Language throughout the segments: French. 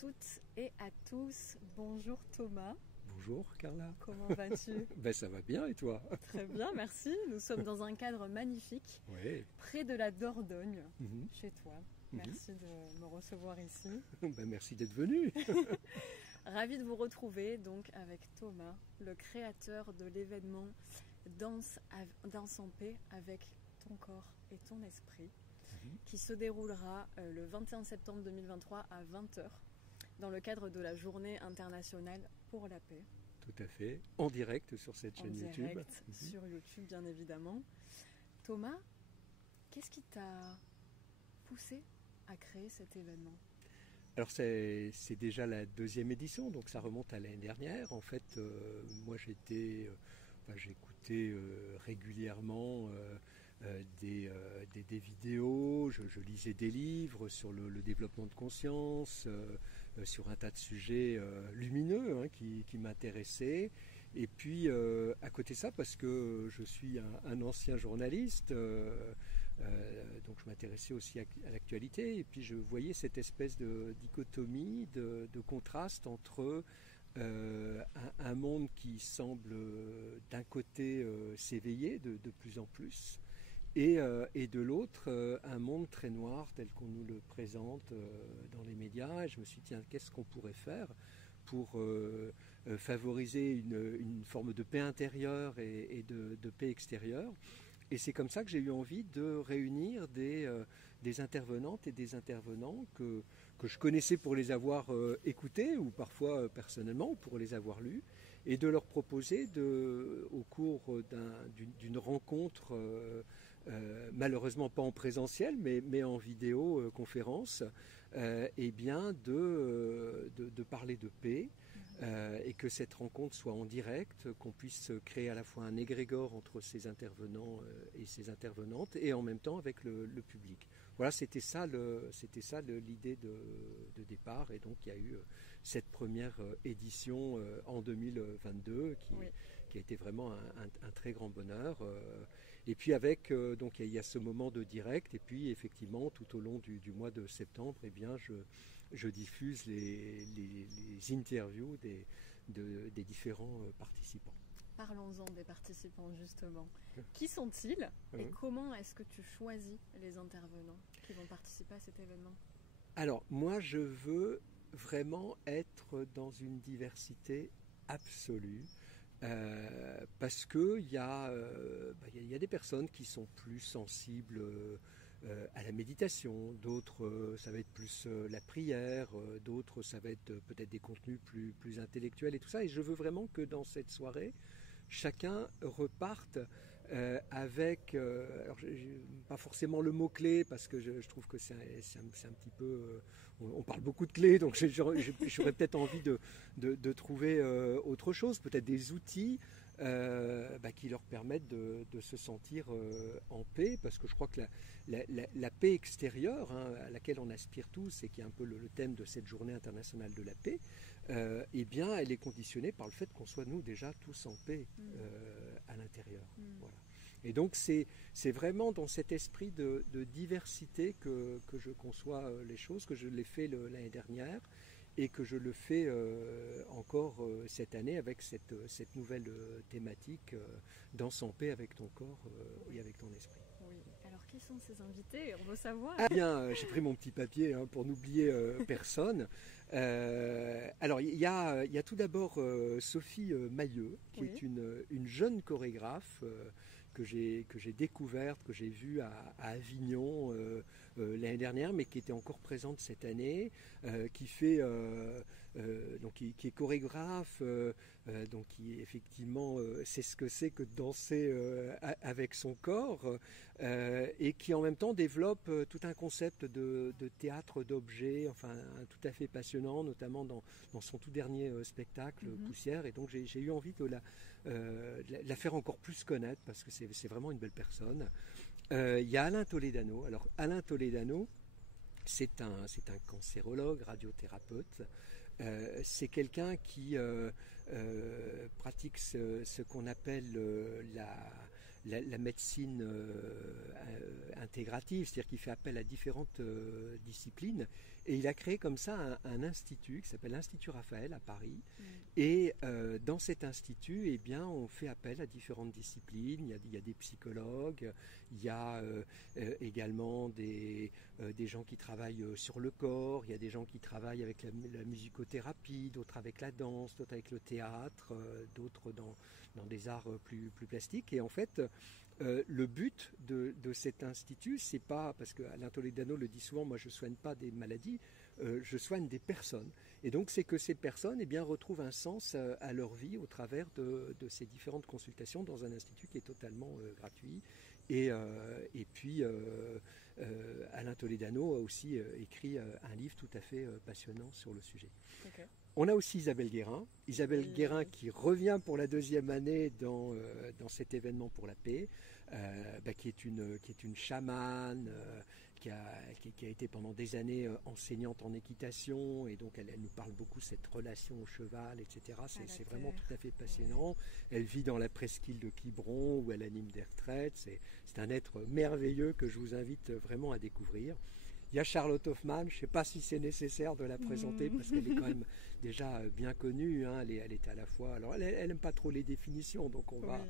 toutes et à tous. Bonjour Thomas. Bonjour Carla. Comment vas-tu? Ça va bien et toi? Très bien, merci. Nous sommes dans un cadre magnifique, Oui. près de la Dordogne, Mhm. chez toi. Merci de me recevoir ici. Merci d'être venu. Ravi de vous retrouver donc avec Thomas, le créateur de l'événement Danse en paix avec ton corps et ton esprit, qui se déroulera le 21 septembre 2023 à 20 h dans le cadre de la Journée internationale pour la paix. Tout à fait, en direct sur cette chaîne YouTube. En direct sur YouTube, bien évidemment. Thomas, qu'est-ce qui t'a poussé à créer cet événement? Alors c'est déjà la deuxième édition, donc ça remonte à l'année dernière. En fait, moi j'écoutais régulièrement des vidéos, je lisais des livres sur le développement de conscience, sur un tas de sujets lumineux qui m'intéressaient. Et puis à côté de ça, parce que je suis un ancien journaliste, donc je m'intéressais aussi à l'actualité, et puis je voyais cette espèce de dichotomie, de contraste entre un monde qui semble d'un côté s'éveiller de plus en plus, et de l'autre un monde très noir tel qu'on nous le présente dans les médias. Et je me suis dit, tiens, qu'est-ce qu'on pourrait faire pour favoriser une forme de paix intérieure et de paix extérieure. Et c'est comme ça que j'ai eu envie de réunir des intervenantes et des intervenants que je connaissais pour les avoir écoutés, ou parfois personnellement pour les avoir lus, et de leur proposer au cours d'une rencontre, malheureusement pas en présentiel, mais en vidéoconférence, et bien de parler de paix, et que cette rencontre soit en direct, qu'on puisse créer à la fois un égrégore entre ces intervenants et ces intervenantes, et en même temps avec le public. Voilà, c'était ça l'idée de départ, et donc il y a eu cette première édition en 2022 qui a été vraiment un très grand bonheur. Et puis avec, donc il y a ce moment de direct, et puis effectivement tout au long du mois de septembre, eh bien je diffuse les interviews des différents participants. Parlons-en des participants justement. Qui sont-ils et comment est-ce que tu choisis les intervenants qui vont participer à cet événement? Alors moi je veux vraiment être dans une diversité absolue. Parce qu'il y a des personnes qui sont plus sensibles à la méditation, d'autres ça va être plus la prière, d'autres ça va être peut-être des contenus plus intellectuels et tout ça. Et je veux vraiment que dans cette soirée, chacun reparte avec, alors pas forcément le mot-clé, parce que je trouve que c'est un petit peu, on parle beaucoup de clés, donc j'aurais peut-être envie de trouver autre chose, peut-être des outils qui leur permettent de se sentir en paix, parce que je crois que la paix extérieure, à laquelle on aspire tous, et qui est un peu le thème de cette journée internationale de la paix, eh bien elle est conditionnée par le fait qu'on soit nous déjà tous en paix à l'intérieur. Voilà. Et donc c'est vraiment dans cet esprit de diversité que je conçois les choses, que je l'ai fait l'année dernière, et que je le fais encore cette année avec cette nouvelle thématique Danse en paix avec ton corps et avec ton esprit. Oui. Alors qui sont ces invités? On veut savoir. Ah bien, j'ai pris mon petit papier pour n'oublier personne. Alors il y a tout d'abord Sophie Mailleux, qui est une jeune chorégraphe que j'ai découverte, que j'ai vue à Avignon l'année dernière, mais qui était encore présente cette année, qui est chorégraphe, donc qui effectivement sait ce que c'est que de danser avec son corps, et qui en même temps développe tout un concept de théâtre d'objets, enfin tout à fait passionnant, notamment dans son tout dernier spectacle Poussière. Et donc j'ai eu envie de la faire encore plus connaître, parce que c'est vraiment une belle personne. Il y a Alain Toledano. Alors Alain Toledano, c'est un cancérologue, radiothérapeute. C'est quelqu'un qui pratique ce qu'on appelle la médecine intégrative, c'est-à-dire qu'il fait appel à différentes disciplines, Et il a créé comme ça un institut qui s'appelle l'Institut Raphaël à Paris. Et dans cet institut, eh bien, on fait appel à différentes disciplines. Il y a des psychologues, il y a également des gens qui travaillent sur le corps, il y a des gens qui travaillent avec la musicothérapie, d'autres avec la danse, d'autres avec le théâtre, d'autres dans des arts plus plastiques. Et en fait, le but de cet institut, c'est pas, parce que Alain Toledano le dit souvent, moi je ne soigne pas des maladies, je soigne des personnes. Et donc c'est que ces personnes eh bien, retrouvent un sens à leur vie au travers de ces différentes consultations dans un institut qui est totalement gratuit. Et puis Alain Toledano a aussi écrit un livre tout à fait passionnant sur le sujet. Okay. On a aussi Isabelle Guérin. Isabelle Guérin qui revient pour la 2e année dans cet événement pour la paix, qui est une chamane, qui a été pendant des années enseignante en équitation, et donc elle nous parle beaucoup de cette relation au cheval, etc. C'est vraiment tout à fait passionnant. Elle vit dans la presqu'île de Quiberon où elle anime des retraites. C'est un être merveilleux que je vous invite vraiment à découvrir. Il y a Charlotte Hoffmann, je ne sais pas si c'est nécessaire de la présenter parce qu'elle est quand même déjà bien connue. Hein. Elle est à la fois. Alors, elle n'aime pas trop les définitions, donc on va.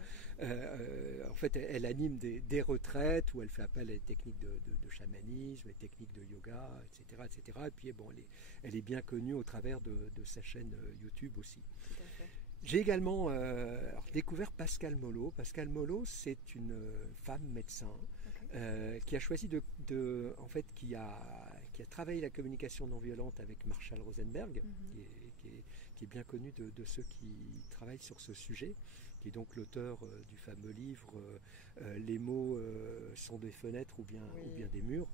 En fait, elle anime des retraites où elle fait appel à des techniques de chamanisme, des techniques de yoga, etc., etc. Et puis, bon, elle est bien connue au travers de sa chaîne YouTube aussi. Tout à fait. J'ai également découvert Pascale Mollo. Pascale Mollo, c'est une femme médecin. Qui a choisi en fait, qui a travaillé la communication non violente avec Marshall Rosenberg, qui est bien connu de ceux qui travaillent sur ce sujet, qui est donc l'auteur du fameux livre Les mots sont des fenêtres ou bien des murs.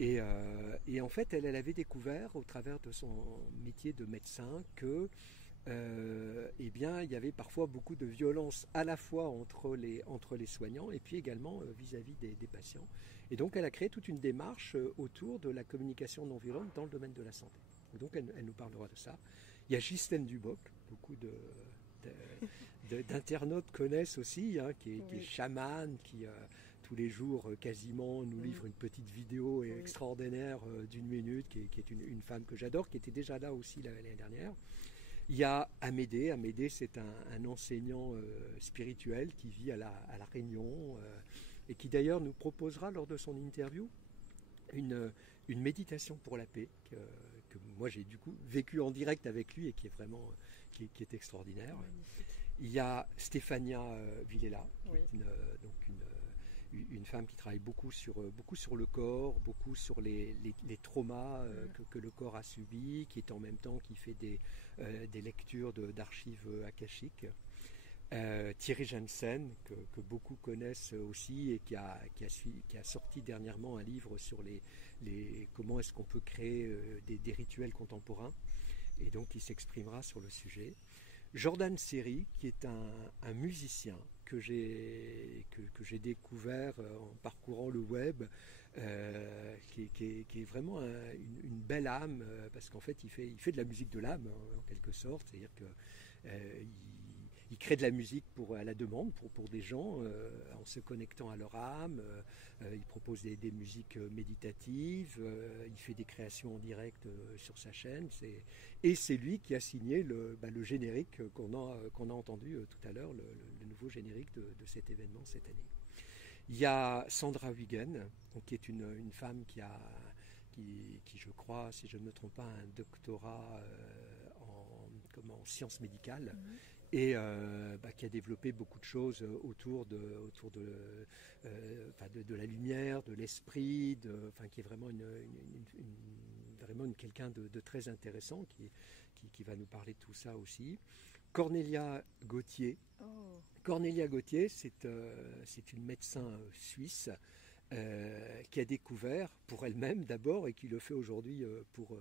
Et en fait, elle avait découvert au travers de son métier de médecin que eh bien, il y avait parfois beaucoup de violence à la fois entre les soignants et puis également vis-à-vis des patients. Et donc, elle a créé toute une démarche autour de la communication non violente dans le domaine de la santé. Et donc, elle nous parlera de ça. Il y a Ghislaine Duboc, beaucoup d'internautes connaissent aussi, hein, qui est chamane, qui tous les jours quasiment nous livre une petite vidéo extraordinaire d'1 minute, qui est une femme que j'adore, qui était déjà là aussi l'année dernière. Il y a Amédée. Amédée, c'est un enseignant spirituel qui vit à la Réunion et qui d'ailleurs nous proposera lors de son interview une méditation pour la paix que moi j'ai du coup vécu en direct avec lui et qui est vraiment qui est extraordinaire. Magnifique. Il y a Stéphania Villela, qui est une femme qui travaille beaucoup sur le corps, beaucoup sur les traumas que le corps a subis, qui est en même temps qui fait des lectures d'archives akashiques. Thierry Jensen, que beaucoup connaissent aussi et qui a sorti dernièrement un livre sur comment est-ce qu'on peut créer des rituels contemporains, et donc il s'exprimera sur le sujet. Jordan Seri, qui est un musicien que j'ai découvert en parcourant le web, qui est vraiment une belle âme, parce qu'en fait il fait de la musique de l'âme en quelque sorte, c'est-à-dire qu'il crée de la musique à la demande pour des gens en se connectant à leur âme. Il propose des musiques méditatives, il fait des créations en direct sur sa chaîne, et c'est lui qui a signé le générique qu'on a entendu tout à l'heure, le nouveau générique de cet événement cette année. Il y a Sandra Huygen, qui est une femme qui je crois, si je ne me trompe pas, un doctorat en sciences médicales, et qui a développé beaucoup de choses autour de la lumière, de l'esprit, qui est vraiment quelqu'un de très intéressant qui va nous parler de tout ça aussi. Cornelia Gauthier. Oh. Cornelia Gauthier, c'est une médecin suisse qui a découvert pour elle-même d'abord, et qui le fait aujourd'hui pour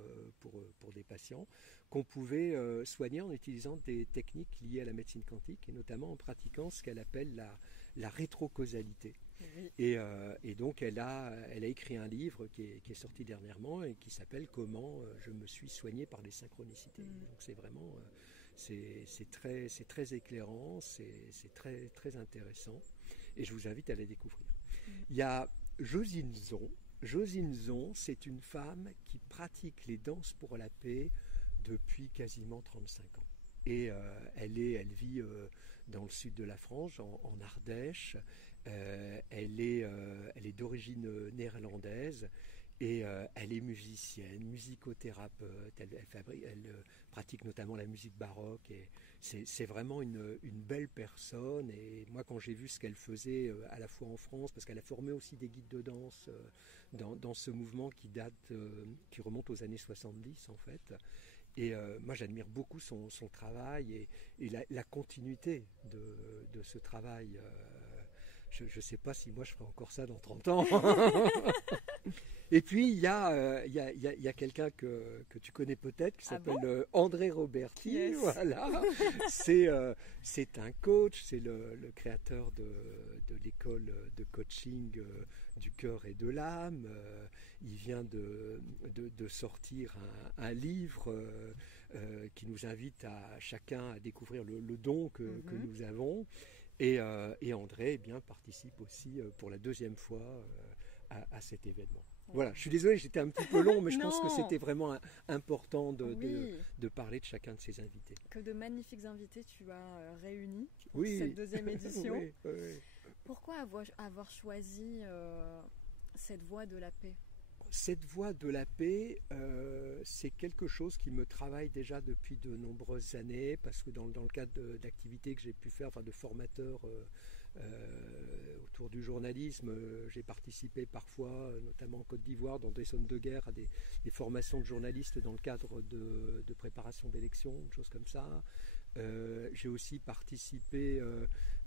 des patients, qu'on pouvait soigner en utilisant des techniques liées à la médecine quantique, et notamment en pratiquant ce qu'elle appelle la rétrocausalité. Oui. Et donc elle a écrit un livre qui est sorti dernièrement et qui s'appelle « Comment je me suis soigné par les synchronicités ». Donc c'est vraiment c'est très éclairant, c'est très, très intéressant, et je vous invite à la découvrir. Il y a Josine Zon, Josine Zon, c'est une femme qui pratique les danses pour la paix depuis quasiment 35 ans. Et elle vit dans le sud de la France, en Ardèche. Elle est d'origine néerlandaise et elle est musicienne, musicothérapeute. Elle pratique notamment la musique baroque. Et c'est vraiment une belle personne. Et moi, quand j'ai vu ce qu'elle faisait à la fois en France, parce qu'elle a formé aussi des guides de danse dans ce mouvement qui remonte aux années 70 en fait. Et moi, j'admire beaucoup son travail et la continuité de ce travail. Je ne sais pas si moi, je ferai encore ça dans 30 ans. Et puis, il y a quelqu'un que tu connais peut-être qui s'appelle André Roberti. Yes. Voilà. C'est un coach, c'est le créateur de l'école de coaching du cœur et de l'âme. Il vient de sortir un livre qui nous invite à chacun à découvrir le don que nous avons. Et André participe aussi pour la deuxième fois à cet événement. Voilà, je suis désolé, j'étais un petit peu long, mais je pense que c'était vraiment important de parler de chacun de ces invités. Que de magnifiques invités tu as réunis pour cette deuxième édition. Oui. Pourquoi avoir choisi cette voie de la paix ? Cette voie de la paix, c'est quelque chose qui me travaille déjà depuis de nombreuses années, parce que dans le cadre d'activités que j'ai pu faire, de formateur autour du journalisme, j'ai participé parfois, notamment en Côte d'Ivoire, dans des zones de guerre, à des formations de journalistes dans le cadre de préparation d'élections, des choses comme ça. J'ai aussi participé,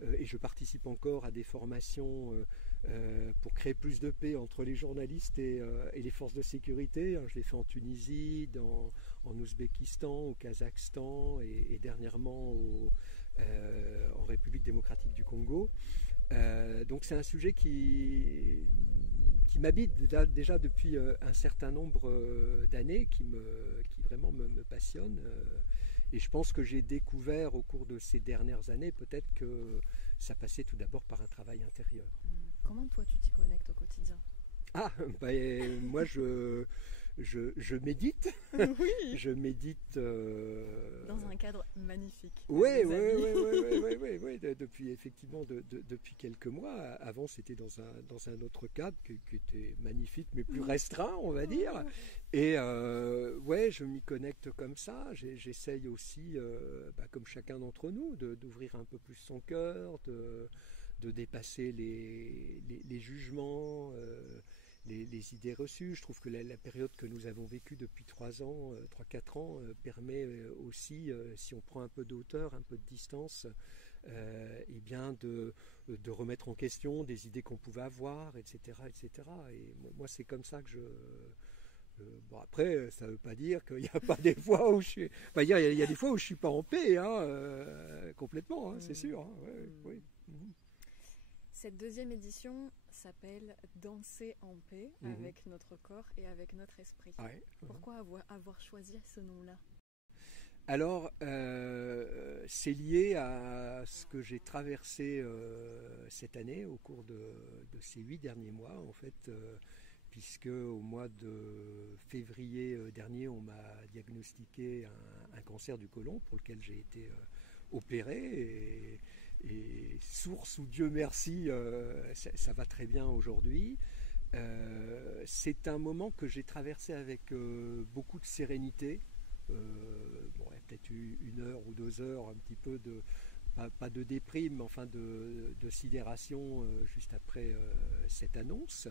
et je participe encore à des formations pour créer plus de paix entre les journalistes et les forces de sécurité. Je l'ai fait en Tunisie, en Ouzbékistan, au Kazakhstan et dernièrement en République démocratique du Congo. Donc c'est un sujet qui m'habite déjà depuis un certain nombre d'années, qui vraiment me passionne. Et je pense que j'ai découvert au cours de ces dernières années peut-être que ça passait tout d'abord par un travail intérieur. Comment toi tu t'y connectes au quotidien ? Moi je médite. Oui. Je médite. Dans un cadre magnifique. Oui. Depuis effectivement depuis quelques mois. Avant c'était dans un autre cadre qui était magnifique mais plus restreint, on va dire. Et je m'y connecte comme ça. J'essaye aussi, comme chacun d'entre nous, d'ouvrir un peu plus son cœur, de dépasser les jugements. Les idées reçues. Je trouve que la période que nous avons vécue depuis 3-4 ans, permet aussi, si on prend un peu de hauteur, un peu de distance, de remettre en question des idées qu'on pouvait avoir, etc. Et moi, c'est comme ça que après, ça ne veut pas dire qu'il n'y a pas des fois où je suis... il y a des fois où je ne suis pas en paix, complètement, c'est sûr. Oui. Cette deuxième édition s'appelle « Danser en paix avec notre corps et avec notre esprit ». Pourquoi avoir choisi ce nom-là ? Alors, c'est lié à ce que j'ai traversé cette année au cours de ces 8 derniers mois, en fait, puisque au mois de février dernier, on m'a diagnostiqué un cancer du côlon pour lequel j'ai été opéré et source où Dieu merci, ça va très bien aujourd'hui. C'est un moment que j'ai traversé avec beaucoup de sérénité. Il y a peut-être eu 1 heure ou 2 heures, un petit peu pas de déprime, mais enfin de sidération juste après cette annonce.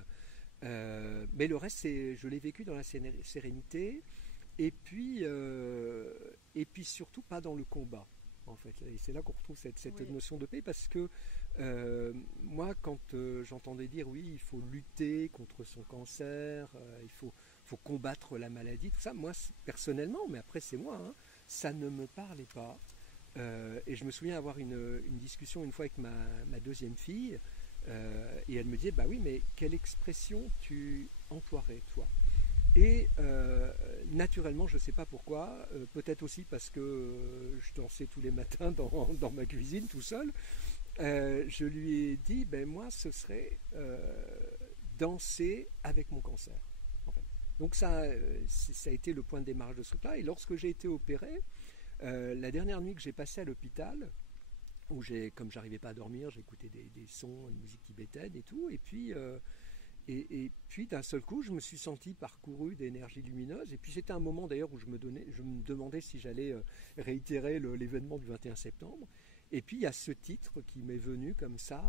Mais le reste, je l'ai vécu dans la sérénité, et puis surtout pas dans le combat. En fait, et c'est là qu'on retrouve cette notion de paix, parce que moi, quand j'entendais dire il faut lutter contre son cancer, il faut combattre la maladie, tout ça, moi personnellement, mais après c'est moi, ça ne me parlait pas. Et je me souviens avoir une discussion une fois avec ma deuxième fille, et elle me disait oui, mais quelle expression tu emploierais toi ? Et naturellement, je ne sais pas pourquoi, peut-être aussi parce que je dansais tous les matins dans ma cuisine tout seul, je lui ai dit, moi ce serait danser avec mon cancer. En fait. Donc ça a été le point de démarrage de ce truc-là. Et lorsque j'ai été opéré, la dernière nuit que j'ai passée à l'hôpital, où comme j'arrivais pas à dormir, j'écoutais des sons, une musique tibétaine et tout, et puis d'un seul coup, je me suis senti parcouru d'énergie lumineuse. Et puis c'était un moment d'ailleurs où je me demandais si j'allais réitérer l'événement du 21 septembre. Et puis il y a ce titre qui m'est venu comme ça,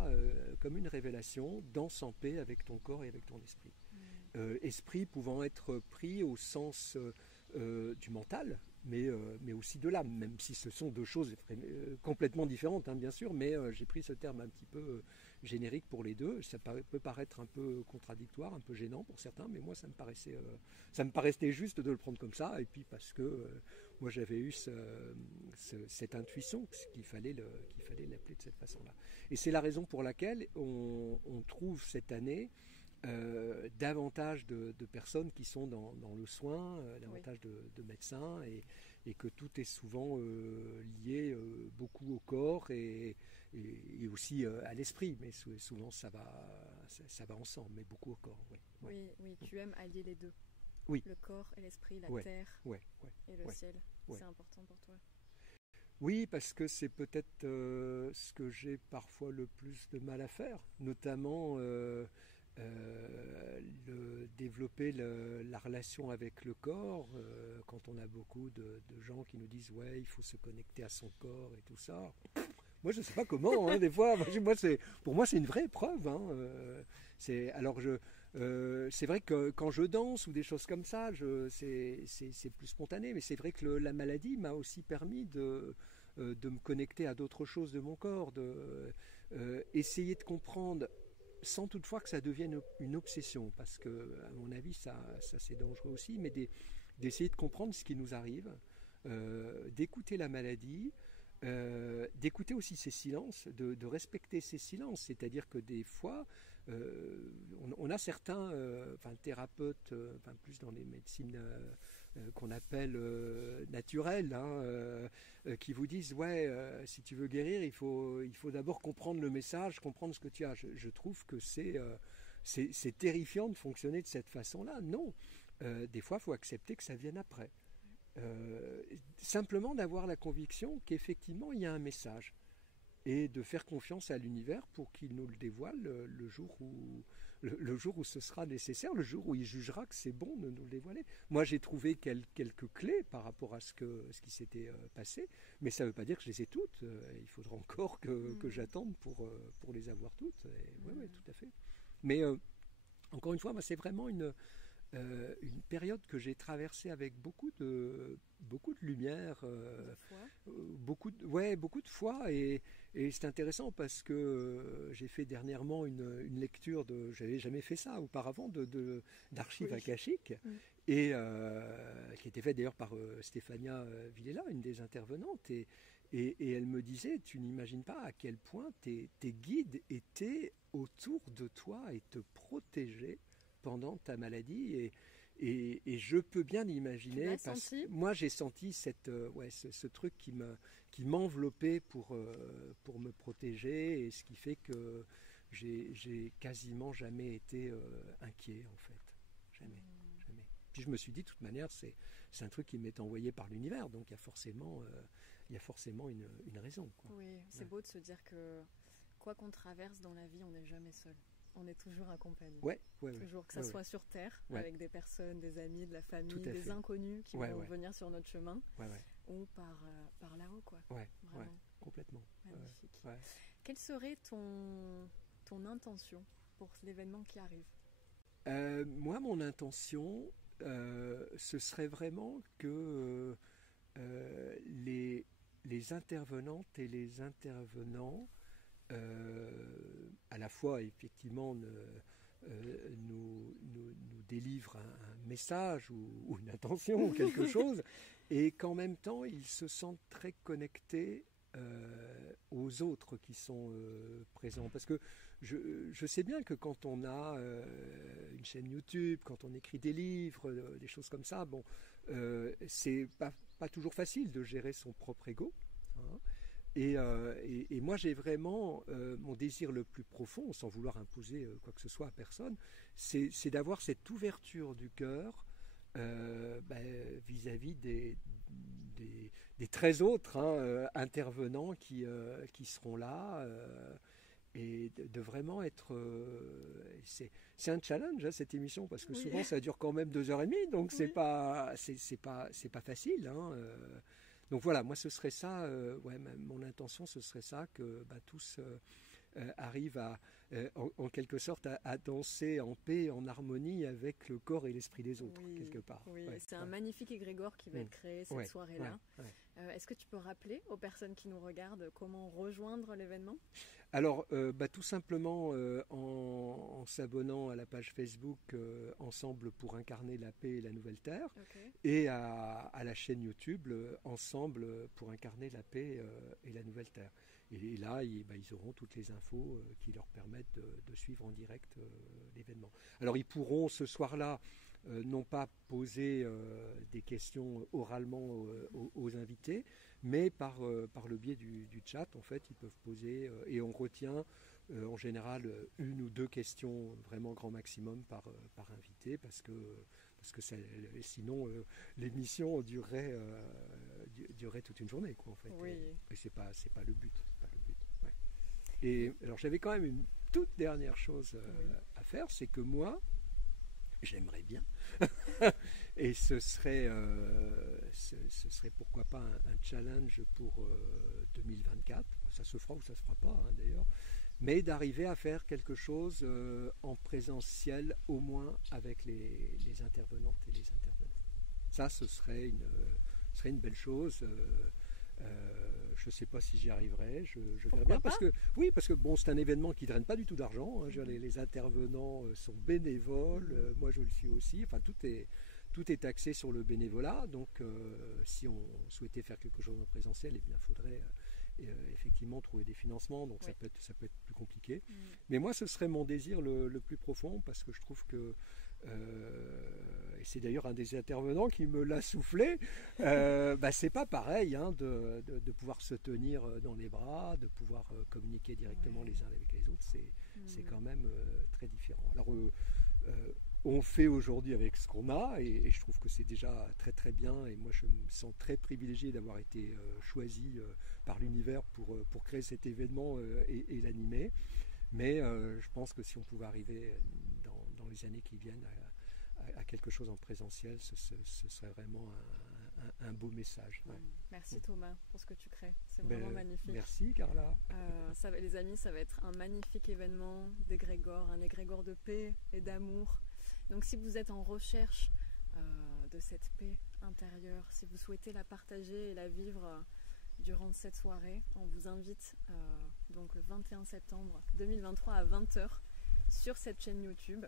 comme une révélation: danse en paix avec ton corps et avec ton esprit. Esprit pouvant être pris au sens du mental, mais aussi de l'âme, même si ce sont deux choses complètement différentes, hein, bien sûr, mais j'ai pris ce terme un petit peu générique pour les deux. Ça peut paraître un peu contradictoire, un peu gênant pour certains, mais moi ça me paraissait juste de le prendre comme ça, et puis parce que moi j'avais eu cette intuition qu'il fallait l'appeler de cette façon-là. Et c'est la raison pour laquelle on trouve cette année davantage de personnes qui sont dans le soin, davantage de médecins, et que tout est souvent lié beaucoup au corps et aussi à l'esprit, mais souvent ça va ensemble, mais beaucoup au corps. Oui, tu aimes allier les deux. Oui. Le corps et l'esprit, la terre et le ciel. C'est important pour toi. Oui, parce que c'est peut-être ce que j'ai parfois le plus de mal à faire, notamment développer la relation avec le corps, quand on a beaucoup de gens qui nous disent ouais, il faut se connecter à son corps et tout ça. Moi je ne sais pas comment, hein, des fois. Pour moi c'est une vraie épreuve, hein. C'est vrai que quand je danse ou des choses comme ça, c'est plus spontané, mais c'est vrai que la maladie m'a aussi permis de me connecter à d'autres choses de mon corps, essayer de comprendre, sans toutefois que ça devienne une obsession, parce que à mon avis ça c'est dangereux aussi, mais d'essayer de comprendre ce qui nous arrive, d'écouter la maladie, d'écouter aussi ces silences, de respecter ces silences, c'est-à-dire que des fois on a certains thérapeutes, plus dans les médecines qu'on appelle naturelles, hein, qui vous disent ouais, si tu veux guérir, il faut d'abord comprendre le message, comprendre ce que tu as. Je trouve que c'est terrifiant de fonctionner de cette façon-là. Non, des fois il faut accepter que ça vienne après. Simplement d'avoir la conviction qu'effectivement il y a un message, et de faire confiance à l'univers pour qu'il nous le dévoile le jour où ce sera nécessaire, le jour où il jugera que c'est bon de nous le dévoiler. Moi j'ai trouvé quelques clés par rapport à ce qui s'était passé, mais ça ne veut pas dire que je les ai toutes. Il faudra encore que j'attende pour les avoir toutes. Oui, tout à fait. Mais encore une fois, moi, c'est vraiment une période que j'ai traversée avec beaucoup de lumière, beaucoup de foi, et c'est intéressant parce que j'ai fait dernièrement une lecture j'avais jamais fait ça auparavant, d'archives akashiques, et qui était faite d'ailleurs par Stéphania Villela, une des intervenantes, et elle me disait: tu n'imagines pas à quel point tes guides étaient autour de toi et te protégeaient pendant ta maladie, et je peux bien imaginer, parce que moi j'ai senti ce truc qui m'enveloppait pour me protéger, et ce qui fait que j'ai quasiment jamais été inquiet, en fait, jamais. Puis je me suis dit, de toute manière, c'est un truc qui m'est envoyé par l'univers, donc il y a forcément une raison, quoi. Oui, c'est beau de se dire que quoi qu'on traverse dans la vie, on n'est jamais seul. On est toujours accompagné. Toujours, que ça soit sur Terre, avec des personnes, des amis, de la famille, des inconnus qui vont venir sur notre chemin, ou par là-haut, quoi. Vraiment. Complètement. Magnifique. Quelle serait ton intention pour l'événement qui arrive ? Moi, mon intention, ce serait vraiment que les intervenantes et les intervenants, à la fois effectivement nous délivrent un message ou une intention ou quelque chose, et qu'en même temps ils se sentent très connectés aux autres qui sont présents. Parce que je sais bien que quand on a une chaîne YouTube, quand on écrit des livres, des choses comme ça, bon, c'est pas toujours facile de gérer son propre ego, hein. Et moi, j'ai vraiment mon désir le plus profond, sans vouloir imposer quoi que ce soit à personne, c'est d'avoir cette ouverture du cœur vis-à-vis des 13 autres intervenants qui seront là. Et de vraiment être... c'est un challenge, cette émission, parce que souvent, ça dure quand même 2h30, donc c'est pas facile. Donc voilà, moi, ce serait ça, mon intention, ce serait ça, que tous arrivent en quelque sorte à danser en paix, en harmonie avec le corps et l'esprit des autres, quelque part. Oui, c'est un magnifique égrégore qui va être créé cette soirée-là. Est-ce que tu peux rappeler aux personnes qui nous regardent comment rejoindre l'événement ? Alors, tout simplement en s'abonnant à la page Facebook Ensemble pour incarner la paix et la nouvelle terre, et à la chaîne YouTube Ensemble pour incarner la paix et la nouvelle terre. Et là, ils auront toutes les infos qui leur permettent de suivre en direct l'événement. Alors, ils pourront ce soir-là non pas poser des questions oralement aux invités, mais par le biais du chat, en fait, ils peuvent poser, et on retient en général 1 ou 2 questions vraiment grand maximum par invité, parce que sinon l'émission durerait toute une journée, quoi, en fait. Et c'est pas le but. Et alors j'avais quand même une toute dernière chose à faire, c'est que moi, j'aimerais bien, et ce serait pourquoi pas un challenge pour 2024, ça se fera ou ça se fera pas d'ailleurs, mais d'arriver à faire quelque chose en présentiel, au moins avec les intervenantes et les intervenants. Ça, ce serait une belle chose. Je ne sais pas si j'y arriverai, je verrai bien, parce que bon, c'est un événement qui ne draine pas du tout d'argent, les intervenants sont bénévoles, moi je le suis aussi, enfin tout est axé sur le bénévolat, donc si on souhaitait faire quelque chose en présentiel, eh bien il faudrait effectivement trouver des financements, donc ça peut être plus compliqué. Mais moi ce serait mon désir le plus profond, parce que je trouve que et c'est d'ailleurs un des intervenants qui me l'a soufflé, c'est pas pareil de pouvoir se tenir dans les bras, de pouvoir communiquer directement les uns avec les autres, c'est quand même très différent. Alors on fait aujourd'hui avec ce qu'on a, et je trouve que c'est déjà très très bien, et moi je me sens très privilégié d'avoir été choisi par l'univers pour créer cet événement et l'animer. Mais je pense que si on pouvait arriver dans les années qui viennent à quelque chose en présentiel, ce serait vraiment un beau message. Merci Thomas pour ce que tu crées, c'est vraiment magnifique. Merci Carla. Les amis, ça va être un magnifique événement d'égrégore, un égrégore de paix et d'amour. Donc si vous êtes en recherche de cette paix intérieure, si vous souhaitez la partager et la vivre durant cette soirée, on vous invite donc le 21 septembre 2023 à 20h sur cette chaîne YouTube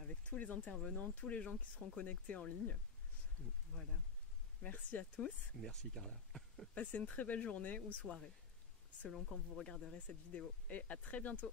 avec tous les intervenants, tous les gens qui seront connectés en ligne. Voilà. Merci à tous. Merci Carla. Passez une très belle journée ou soirée, selon quand vous regarderez cette vidéo. Et à très bientôt.